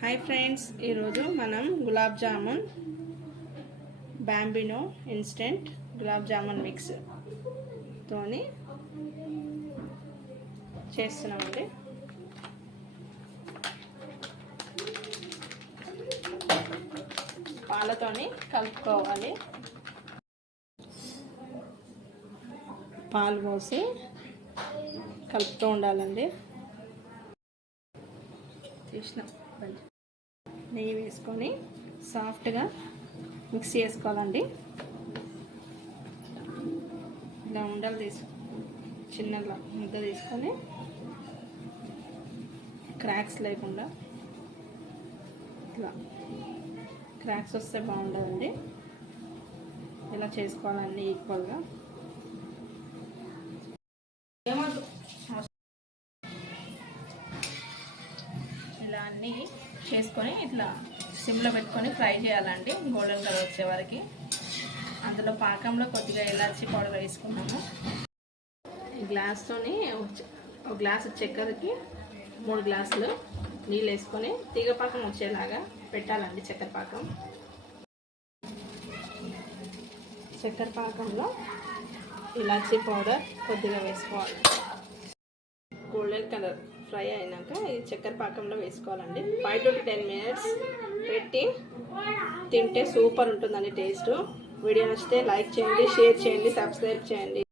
Hi friends, ఈరోజు మనం gulab jamun Bambino instant gulab jamun mix తోని చేస్తున్నామండి. పాలతోని కలుపుకోవాలి. పాలు పోసి కలుపుతూ ఉండాలండి. తీసినాం, నెయ్యి వేసుకొని సాఫ్ట్గా మిక్స్ చేసుకోవాలండి. ఇలా ఉండలు చిన్నగా ముద్ద తీసుకొని క్రాక్స్ లేకుండా, ఇట్లా క్రాక్స్ వస్తే బాగుండదండి. ఇలా చేసుకోవాలండి ఈక్వల్గా. ఇలా అన్నీ చేసుకొని ఇట్లా సిమ్లో పెట్టుకొని ఫ్రై చేయాలండి, గోల్డెన్ కలర్ వచ్చే వరకు. అందులో పాకంలో కొద్దిగా ఇలాచి పౌడర్ వేసుకున్నాము. ఈ గ్లాస్తోని ఒక గ్లాసు చక్కెరకి 3 గ్లాసులు నీళ్ళు వేసుకొని తీగ పాకం వచ్చేలాగా పెట్టాలండి. చక్కెర పాకంలో ఇలాచి పౌడర్ కొద్దిగా వేసుకోవాలి. గోల్డెన్ కలర్ ఫ్రై అయినాక ఈ చక్కెర పాకంలో వేసుకోవాలండి. 5 to 10 minutes పెట్టి తింటే సూపర్ ఉంటుందండి టేస్ట్. వీడియో నచ్చితే లైక్ చేయండి, షేర్ చేయండి, సబ్స్క్రైబ్ చేయండి.